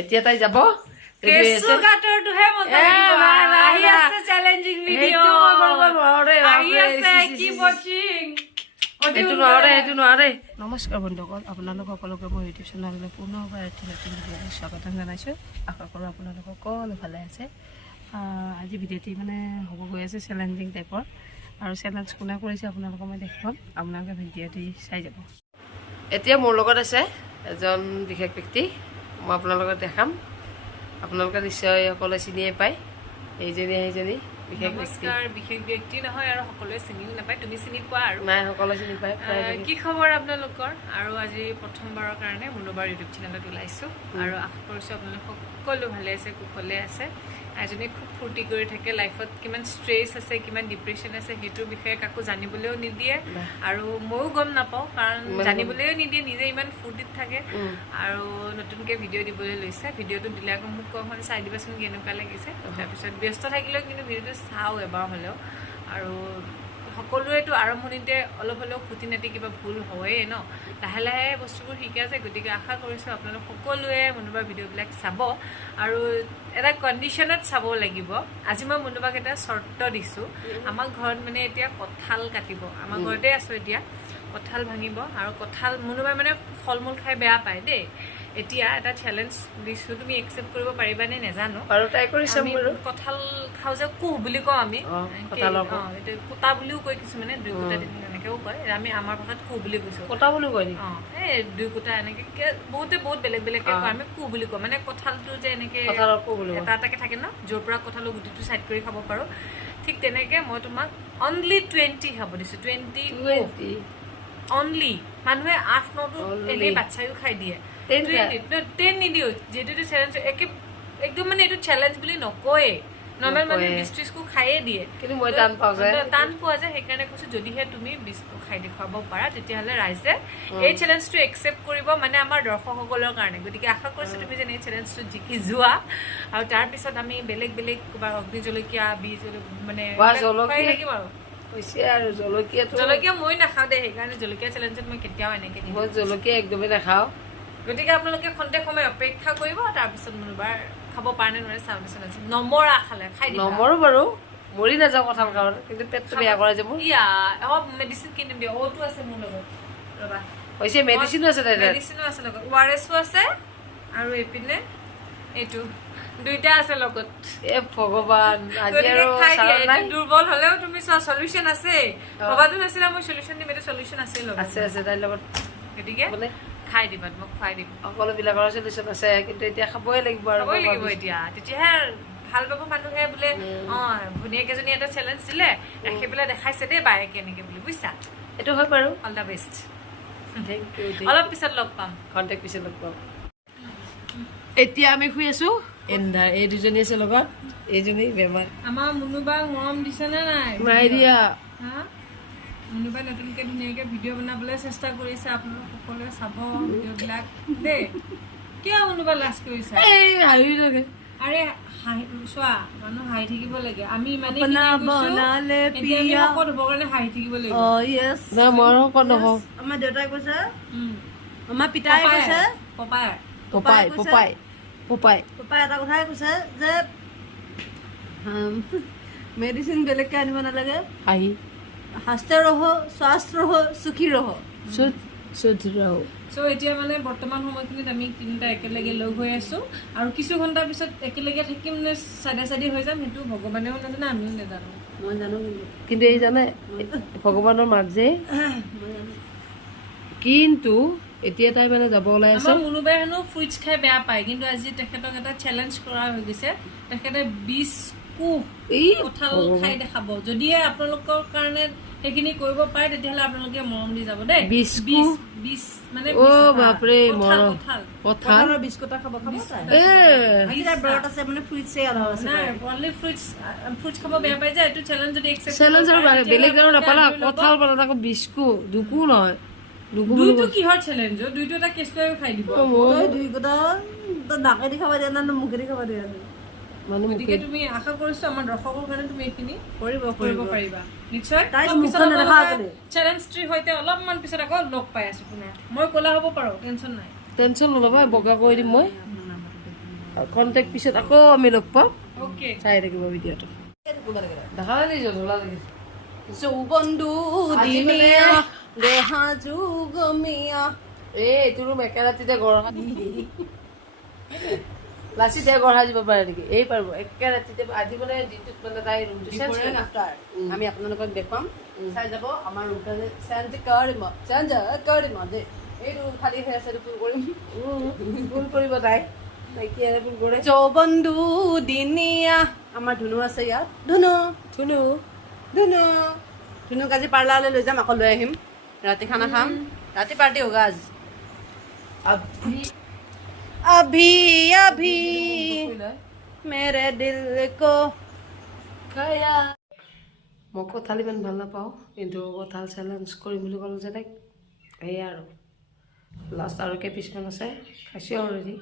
এতিয়া তাই যাব কেঁচু কাটৰটোহে মজা লাগিব। আহি আছে চেলেঞ্জিং ভিডিঅ'। আহি আছে কি বচিং। এইটো নোৱাৰে। নমস্কাৰ বন্ধুসকল, আপোনালোক সকলোকে মোৰ ইউটিউব চেনেললৈ পুনৰবাৰ এটি নতুন ভিডিঅ'লৈ স্বাগতম জনাইছোঁ। আশা কৰোঁ আপোনালোক সকলো ভালে আছে। আজি ভিডিঅ'টি মানে হ'ব গৈ আছে চেলেঞ্জিং টাইপৰ, আৰু চেলেঞ্জ কোনে কৰিছে আপোনালোকক মই দেখুৱাম। আপোনালোকে ভিডিঅ'টি চাই যাব। এতিয়া মোৰ লগত আছে এজন বিশেষ ব্যক্তি, মই আপোনালোকক দেখাম। আপোনালোকে নিশ্চয় সকলোৱে চিনিয়ে পায় সেইজনী বিশেষ ব্যক্তি। বিশেষ ব্যক্তি নহয় আৰু সকলোৱে চিনিও নাপায়, তুমি চিনি পোৱা আৰু নাই, সকলোৱে চিনি পায়। কি খবৰ আপোনালোকৰ? আৰু আজি প্ৰথমবাৰৰ কাৰণে মুনুবাৰ ইউটিউব চেনেলত ওলাইছোঁ, আৰু আশা কৰিছোঁ আপোনালোক সকলো ভালে আছে, কুশলে আছে। এজনী খুব ফূৰ্তি কৰি থাকে, লাইফত কিমান ষ্ট্ৰেছ আছে, কিমান ডিপ্ৰেশ্যন আছে সেইটোৰ বিষয়ে কাকো জানিবলৈও নিদিয়ে, আৰু ময়ো গম নাপাওঁ কাৰণ জানিবলৈও নিদিয়ে, নিজে ইমান ফূৰ্তিত থাকে। আৰু নতুনকৈ ভিডিঅ' দিবলৈ লৈছে। ভিডিঅ'টো দিলে আকৌ মোক অকণমান চাই দিবাচোন কেনেকুৱা লাগিছে। তাৰপিছত ব্যস্ত থাকিলেও কিন্তু ভিডিঅ'টো চাওঁ এবাৰ হ'লেও। আৰু সকলোৱেতো আৰম্ভণিতে অলপ হ'লেও খুটি নাটি কিবা ভুল হয়েই ন, লাহে লাহে বস্তুবোৰ শিকা যায়। গতিকে আশা কৰিছোঁ আপোনালোক সকলোৱে মুনুবাৰ ভিডিঅ'বিলাক চাব, আৰু এটা কণ্ডিশ্যনত চাব লাগিব। আজি মই মুনুবাক এটা চৰ্ত দিছোঁ। আমাৰ ঘৰত মানে এতিয়া কঁঠাল কাটিব, আমাৰ ঘৰতে আছোঁ এতিয়া। কঁঠাল ভাঙিব, আৰু কঁঠাল মুনুবাই মানে ফল মূল খাই বেয়া পায় দেই। এতিয়া এটা চেলেঞ্জ দিছোঁ, তুমি একচেপ্ট কৰিব পাৰিবানে নাজানো। কঁঠাল খাওঁ যে কুহ বুলি কওঁ আমি, কোটা বুলিও কয় কিছুমানে, দুই কোটা এনেকেও কয়। আমি আমাৰ ভাষাত কুহ বুলি কৈছোঁ। কটা বুলি কয় এই দুই কোটা এনেকে বহুতে বহুত বেলেগ বেলেগকে কয়, আমি কুহ বুলি কওঁ। মানে কঁঠালটো যে এনেকে এটা এটাকে থাকে ন, য'ৰ পৰা কঁঠালৰ গুটিটো চাইড কৰি খাব পাৰোঁ, ঠিক তেনেকে মই তোমাক অনলি 20 খাব দিছোঁ। 20 অনলি। মানুহে 8-9টো এনেই বাচ্ছাইও খাই দিয়ে, 10 নিদিওঁ। যিহেতু চেলেঞ্জ একদম মানে এইটো চেলেঞ্জ বুলি নকয়ে, নৰ্মেল মানুহে 20-30 খায়ে দিয়ে, কিন্তু মই টান পোৱা যায়। সেইকাৰণে কৈছোঁ যদিহে তুমি 20 খাই দেখুৱাব পাৰা তেতিয়াহ'লে ৰাইজে এই চেলেঞ্জটো একচেপ্ট কৰিব, মানে আমাৰ দৰ্শকসকলৰ কাৰণে। গতিকে আশা কৰিছোঁ তুমি যেন এই চেলেঞ্জটো জিকি যোৱা, আৰু তাৰপিছত আমি বেলেগ বেলেগ কিবা অগ্নি জলকীয়া, বীজ মানে থাকিম আৰু। জলকীয়া মই নাখাওঁ দেই, সেইকাৰণে জলকীয়া চেলেঞ্জত মই কেতিয়াও এনেকে দিম। মই জলকীয়া একদমেই নাখাওঁ। গতিকে আপোনালোকে খন্তেক সময় অপেক্ষা কৰিব, তাৰপিছত মুনুবাৰ খাব পাৰে নে নোৱাৰে চাওঁ নিচিনা। নমৰা খালে খাই দিবা। নমৰো বাৰু, মৰি নাযাওঁ কঁঠাল খাওঁ, কিন্তু পেটটো বেয়া কৰে যে মোৰ। মেডিচিন কিনিম দিয়া, অ'টো আছে মোৰ লগত, ৰবা। হৈছে মেডিচিনো আছে, মেডিচিনো আছে লগত, ORSও আছে, আৰু এইপিনে এইটো দুইটা আছে লগত। এ ভগৱান, আজি আৰু দুৰ্বল হলেও তুমি চোৱা সলিউশন আছে। ভবাতো নাছিলা মই সলিউশন দিম, এইটো সলিউশন আছে লগত, আছে তাইৰ লগত। গতিকে খাই দিবা, তোমাক খুৱাই দিম। সকলোবিলাকৰ সলিউশন আছে, কিন্তু এতিয়া খাবই লাগিব আৰু এতিয়া। তেতিয়াহে ভাল পাব মানুহে, বোলে ভনীয়েকেইজনী এটা চেলেঞ্জ দিলে, ৰাখি পেলাই দেখাইছে দেই বায়েকে এনেকে বুলি, বুজিছা? এইটো হয় বাৰু। All the best. Thank you. অলপ পিছত লগ পাম, খন্তেক পিছত লগ পাম। এতিয়া আমি শুই আছো, এন্ধাৰ এই দুজনী আছে লগত, এইজনী বেমাৰ। আমাৰ মুনুবাক মৰম দিছে নে নাই? নাই দিয়া। মুনুবাই নতুনকৈ ধুনীয়াকৈ ভিডিঅ' বনাবলৈ চেষ্টা কৰিছে, আপোনালোক সকলোৱে চাব ভিডিঅ'বিলাক দেই। কিয় মুনুবা লাজ কৰিছা? হাঁহি থাকে। আৰে চোৱা, মানুহ হাঁহি থাকিব লাগে। আমি ইমানেই শকত হ'বৰ কাৰণে হাঁহি থাকিব লাগিব। মই শকত নহওঁ। আমাৰ দেউতাই কৈছে, আমাৰ পিতাই কৈছে, পপাই এটা কথাই কৈছে যে মেডিচিন বেলেগকে আনিব নালাগে, হাঁহি হাসতে ৰহো, স্বাস্থ্য ৰহো, সুখী ৰহো। এতিয়া মানে বৰ্তমান সময়খিনিত আমি তিনিটা একেলগে লগ হৈ আছো, আৰু কিছু ঘণ্টাৰ পিছত একেলগে থাকিম নে চাইডে চাইডে হৈ যাম সেইটো ভগৱানেও নাজানে, আমিও নাজানো। মই জানো, কিন্তু এই জানে ভগৱানৰ মাক যে, কিন্তু এতিয়া তাই মানে যাব ওলাই আছে। আমাৰ মুনুবাই হেনো ফ্ৰুইটছ খাই বেয়া পায়, কিন্তু আজি তেখেতক এটা চেলেঞ্জ কৰা হৈ গৈছে। তেখেতে 20 কোহ কঁঠাল খাই দেখাব। যদিহে আপোনালোকৰ কাৰণে সেইখিনি কৰিব পাৰে তেতিয়াহ'লে আপোনালোকে মৰম দি যাব দেই। 20 মানে বাপৰে, কঁঠালৰ বিস্কুটা খাব ব্ৰত আছে, মানে ফ্ৰুইটছে ফ্ৰুইটছ খাব বেয়া পাই যে, এইটো চেলেঞ্জ যদি একচেপ্ট বেলেগ আৰু নাপালা, কঁঠাল পালা আকৌ বিস্কুট, দুকো নহয়। দুইটো কিহৰ চেলেঞ্জ? দুইটো এটা কেঁচুৱাইও খাই দিব। দুই গোটা নাকেদি খাব দিয়া না মুখেদি খাব দিয়া। গতিকে তুমি আশা কৰিছো আমাৰ দৰ্শকৰ কাৰণে তুমি এইখিনি কৰিব পাৰিবা নিশ্চয়। চেলেঞ্জটিৰ সৈতে অলপমান পিছত আকৌ লগ পাই আছো পুনৰ। মই ক'লা হ'ব পাৰো, টেনচন নাই। টেনচন নল'বা, বগা কৰি দিম মই। আৰু কণ্টেক্ট পিছত আকৌ আমি লগ পাম অ'কে চাই থাকিব ভিডিঅ'টো দেখালে নি জ্বলা লাগে যৌবন্ধু দিনীয়া দেহা যুগমীয়া এই তোৰ একে ৰাতিতে গঢ়া লাচিতে গঢ়া দিব পাৰে নেকি এই পাৰিব একে ৰাতিতে আজি মানে দিনটোত মানে তাই ৰুমটো চেঞ্জ আফটাৰ আমি আপোনালোকক দেখুৱাম চাই যাব আমাৰ ৰুমটো চেঞ্জ কৰিম যে এই ৰুম খালী হৈ আছে ফোন কৰিম ভুল কৰিব তাই কি ভুল কৰে যৌবন্ধু দিনীয়া আমাৰ ধুনু আছে ইয়াত ধুনু ধুনু ধুনু ধুনুক আজি পাৰ্লাৰলৈ লৈ যাম আকৌ লৈ আহিম ৰাতি খানা খাম ৰাতি পাৰ্টি হোগা আজ अभी अभी मेरे दिल को खाया মই কঁঠাল ইমান ভাল নাপাওঁ কিন্তু কঁঠাল চেলেঞ্জ কৰিম বুলি ক'লোঁ যে তাইক সেয়াই আৰু লাষ্ট আৰু কেইপিচমান আছে খাইছোঁ অলৰেডি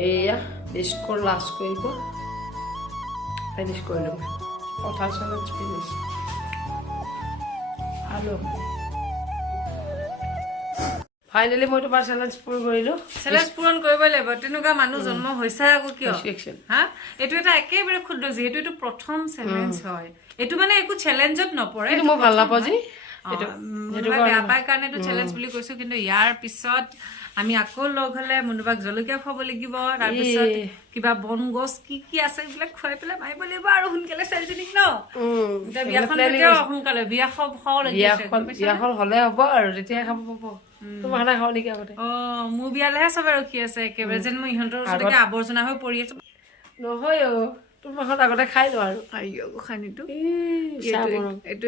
এয়া ডিস্কোৰ লাস্ট কৰব ফিনিশ কৰে দেবো কঁঠাল স্যালাড ফিনিশ হ্যালো ফাইনেলি মই তোমাৰ চেলেঞ্জ পূৰণ কৰিলোঁ চেলেঞ্জ পূৰণ কৰিবই লাগিব তেনেকুৱা মানুহ জন্ম হৈছে আকৌ কিয় হা এইটো এটা একেবাৰে ক্ষুদ্ৰ যিহেতু এইটো প্ৰথম চেলেঞ্জ হয় এইটো মানে একো চেলেঞ্জত নপৰে মই ভাল নাপাওঁ যে বেয়া পাই কাৰণে এইটো চেলেঞ্জ বুলি কৈছো কিন্তু ইয়াৰ পিছত আমি আকৌ লগ হলে মুনুবাক জলকীয়া খুৱাব লাগিব তাৰপিছত কিবা বন গছ কি কি আছে এইবিলাক খুৱাই পেলাই মাৰিব লাগিব আৰু সোনকালে ছোৱালীজনীক ন সোনকালে বিয়াখন হলে হ'ব আৰু তেতিয়াহে খাব পাব তোমাৰ খানা খাওঁ নেকি আগতে মোৰ বিয়ালেহে চবে ৰখি আছে একেবাৰে যেন মই ইহঁতৰ ওচৰতে আৱৰ্জনা হৈ পৰি আছো নহয় তোমাৰ আগতে খাই লওঁ আৰু গোসানীটো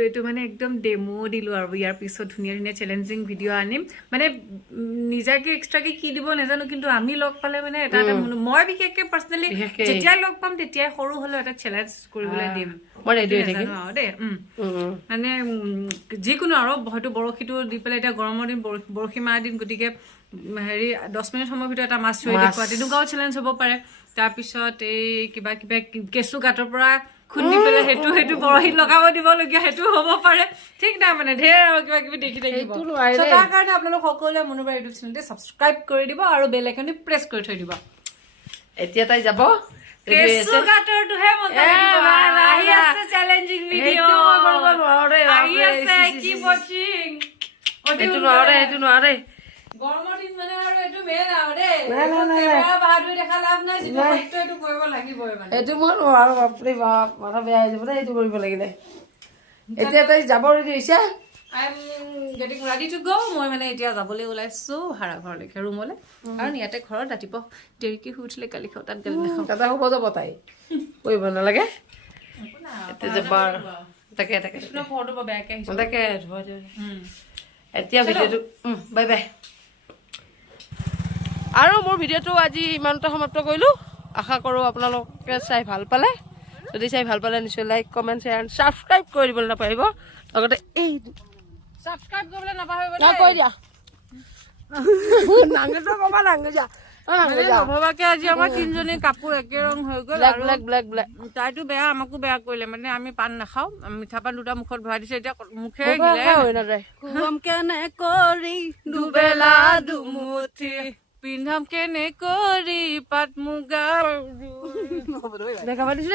এইটো মানে একদম ডেমো দিলো আৰু ইয়াৰ পিছত ধুনীয়া ধুনীয়া চেলেঞ্জিং ভিডিঅ' আনিম মানে নিজাকে এক্সট্ৰাকে কি দিব নাজানো কিন্তু আমি লগ পালে মানে এটা এটা মই বিশেষকে পাৰ্চনেলি যেতিয়াই লগ পাম তেতিয়াই সৰু হলেও এটা চেলেঞ্জ কৰিবলৈ দিম দেই মানে যিকোনো আৰু হয়তো বৰশীটো দি পেলাই এতিয়া গৰমৰ দিন বৰশী মাৰা দিন গতিকে হেৰি 10 মিনিট সময়ৰ ভিতৰত এটা মাছ ধৰি দেখুওৱা তেনেকুৱাও চেলেঞ্জ হ'ব পাৰে তাৰপিছত এই কিবা কিবা কেঁচু গাঁতৰ পৰা খুন্দি পেলাই সেইটো বৰশীত লগাব দিবলগীয়া সেইটো হ'ব পাৰে ঠিক নাই মানে ঢেৰ আৰু কিবা কিবি দেখি থাকিব তাৰ কাৰণে আপোনালোক সকলোৱে মুনুবাৰ ইউটিউব চেনেলটো ছাবস্ক্ৰাইব কৰি দিব আৰু বেল আইকনটো প্ৰেছ কৰি থৈ দিব এতিয়া তাই যাব কেঁচু গাঁতৰটোহে মজা আহি আছে চেলেঞ্জিং ভিডিঅ' আহি আছে কি watching এইটো নোৱাৰে গৰমৰ দিন মানে আৰু এইটো মেইন আৰু দেই কেমেৰা বাহাদুৰি দেখা লাভ নাই যিটো সত্য এইটো কৰিব লাগিবই মানে এইটো মই নোৱাৰো বাপৰে বাপ মাথা বেয়া হৈ যাব দেই এইটো কৰিব লাগিলে এতিয়া তাই যাব ৰেডি হৈছে I am getting ready to go মই মানে এতিয়া যাবলৈ ওলাইছো ভাড়া ঘৰলৈকে ৰুমলৈ কাৰণ ইয়াতে ঘৰত ৰাতিপুৱা দেৰিকে শুই উঠিলে কালি খাওঁ তাত গালি নাখাওঁ তাতে শুব যাব তাই কৰিব নালাগে এতিয়া যাব তাকে ঘৰটো বেয়াকে আহিছে তাকে এতিয়া ভিডিঅ'টো বাই বাই আৰু মোৰ ভিডিঅ'টো আজি ইমানতে সমাপ্ত কৰিলোঁ আশা কৰোঁ আপোনালোকে চাই ভাল পালে যদি চাই ভাল পালে নিশ্চয় like comment share and subscribe কৰি দিবলৈ নাপাহৰিব লগতে এই ছাবস্ক্ৰাইব কৰিবলৈ নাপাহৰিব কৈ দিয়া নাংগেজা কবা নাংগেজা নভবাকে আজি আমাৰ তিনিজনী কাপোৰ একে ৰং হৈ গ'ল ব্লেক তাইতো বেয়া আমাকো বেয়া কৰিলে মানে আমি পাণ নাখাওঁ মিঠা পাণ দুটা মুখত ভৰাই দিছে এতিয়া মুখে হৈ নাযায় কেনে কৰি দুবেলা দুমুঠি পিন্ধাম কেনে কৰি পাট মুগা দেখা পাই দিছো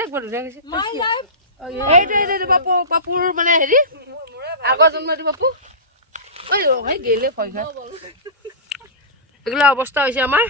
এইটো পাপুৰ মানে হেৰি আগৰ জন্ম এইটো পাপু গেলে ভয় খাই এগুলো অৱস্থা হৈছে আমাৰ